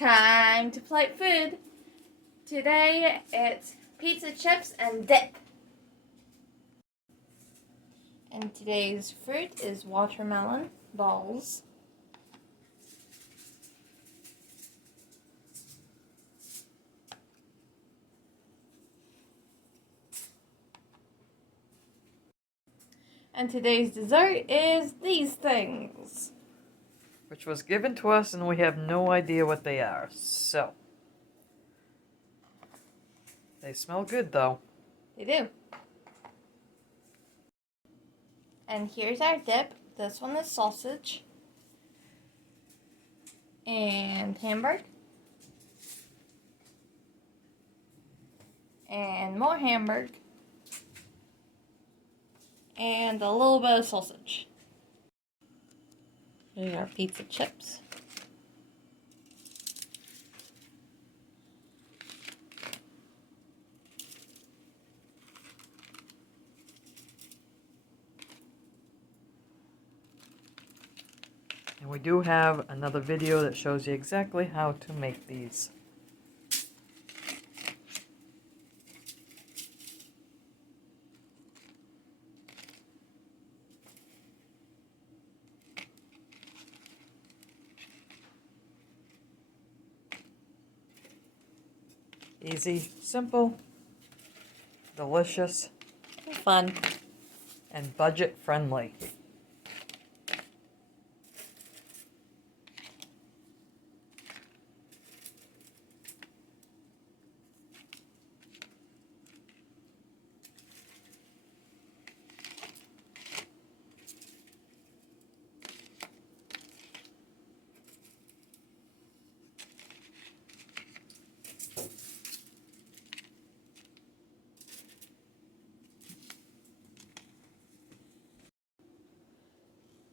Time to plate food. Today it's pizza chips and dip. And today's fruit is watermelon balls. And today's dessert is these things. Which was given to us and we have no idea what they are. So, they smell good though. They do. And here's our dip. This one is sausage. And hamburg. And more hamburg. And a little bit of sausage. Here's our pizza chips. And we do have another video that shows you exactly how to make these. Easy, simple, delicious, Fun. and budget friendly.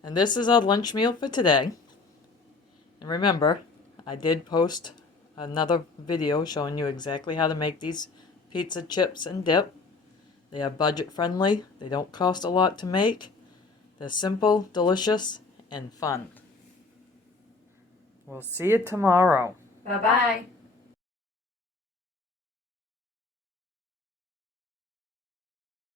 And this is our lunch meal for today. And remember, I did post another video showing you exactly how to make these pizza chips and dip. They are budget friendly, they don't cost a lot to make, they're simple, delicious, and fun. We'll see you tomorrow. Bye-bye.